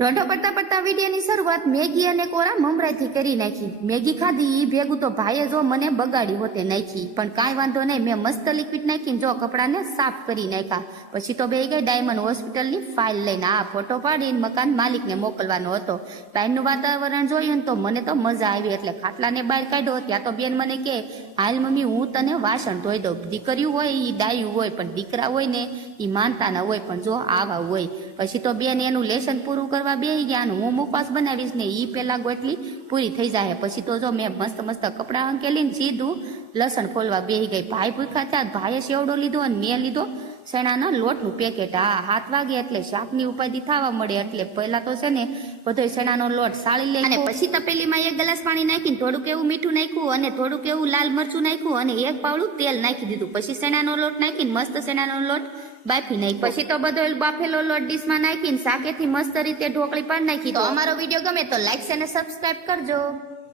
રોંઢો પડતા પડતા વિડીયોની શરૂઆત મેગી અને કોરા મમરાથી કરી નાખી. મેગી ખાધી ઈ ભેગું તો ભાઈએ જો મને બગાડી હોતે નાખી, પણ કાંઈ વાંધો નહીં, મેં મસ્ત લિક્વિડ નાખીને જો કપડાને સાફ કરી નાખ્યા. પછી તો બે ગઈ ડાયમંડ હોસ્પિટલની ફાઇલ લઈને આ ફોટો પાડીને મકાન માલિકને મોકલવાનો હતો. બહારનું વાતાવરણ જોયું ને તો મને તો મજા આવી, એટલે ખાટલાને બહાર કાઢ્યો. ત્યાં તો બેન મને કે હાલ મમ્મી હું તને વાસણ ધોઈ દઉં. દીકરીઓ હોય ઈ ડાયું હોય, પણ દીકરા હોય ને ઈ માનતા ના હોય, પણ જો આવા હોય. પછી તો બેન એનું લેસન પૂરું કરવા બેહી ગયા ને હું મુખવાસ બનાવીશ ને ઈ પેલા ગોટલી પૂરી થઈ જાય. પછી તો જો મેં મસ્ત મસ્ત કપડા અંકેલીને સીધું લસણ ફોલવા બેહી ગઈ. ભાઈ ભૂખા થયા, ભાઈએ સેવડો લીધો અને મેં લીધો શેણાના લોટનું પેકેટ. 7 વાગે એટલે શાકની ઉપાધિ થવા મળે, એટલે પહેલા તો છે ને બધો શેણાનો લોટ સાળી લઈ અને પછી તપેલીમાં 1 ગ્લાસ પાણી નાખીને થોડુંક એવું મીઠું નાખ્યું અને થોડુંક એવું લાલ મરચું નાખ્યું અને 1 પાવડું તેલ નાખી દીધું. પછી શેણાનો લોટ નાખીને મસ્ત શેણાનો લોટ બાફી નાખી. પછી તો બધો બાફેલો લોટ ડીશમાં નાખીને શાકેથી મસ્ત રીતે ઢોકળી પાડી નાખી. તો અમારો વિડીયો ગમે તો લાઈક અને સબસ્ક્રાઇબ કરજો.